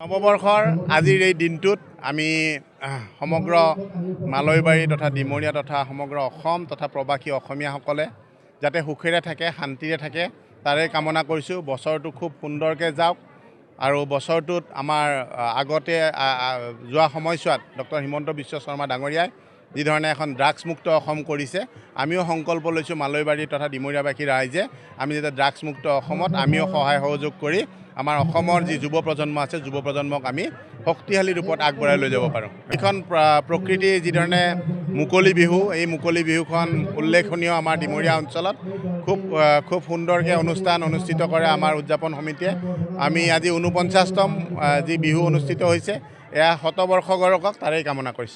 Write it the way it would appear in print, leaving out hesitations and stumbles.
নৱবৰ্ষৰ আজিৰ এই দিনটোত আমি সমগ্ৰ মালৈবাৰী তথা ডিমৰীয়া তথা সমগ্ৰ অসম তথা প্ৰবাসী অসমীয়াসকলে যাতে সুখেৰে থাকে, শান্তিৰে থাকে তাৰে কামনা কৰিছোঁ। বছৰটো খুব সুন্দৰকৈ যাওক আৰু বছৰটোত আমাৰ আগতে যোৱা সময়ছোৱাত ডক্টৰ হিমন্ত বিশ্ব শৰ্মা ডাঙৰীয়াই যিধৰণে এখন ড্ৰাগছমুক্ত অসম কৰিছে, আমিও সংকল্প লৈছোঁ মালৈবাৰী তথা ডিমৰীয়াবাসী ৰাইজে আমি যাতে ড্ৰাগছমুক্ত অসমত আমিও সহায় সহযোগ কৰি আমাৰ অসমৰ যি যুৱ প্ৰজন্ম আছে, যুৱ প্ৰজন্মক আমি শক্তিশালী ৰূপত আগবঢ়াই লৈ যাব পাৰোঁ। এইখন প্ৰকৃতিৰ যিধৰণে মুকলি বিহু, এই মুকলি বিহুখন উল্লেখনীয় আমাৰ ডিমৰীয়া অঞ্চলত খুব সুন্দৰকৈ অনুষ্ঠান অনুষ্ঠিত কৰে আমাৰ উদযাপন সমিতিয়ে। আমি আজি ৪৯তম যি বিহু অনুষ্ঠিত হৈছে, এয়া শতবৰ্ষ গঢ়কক তাৰেই কামনা কৰিছোঁ।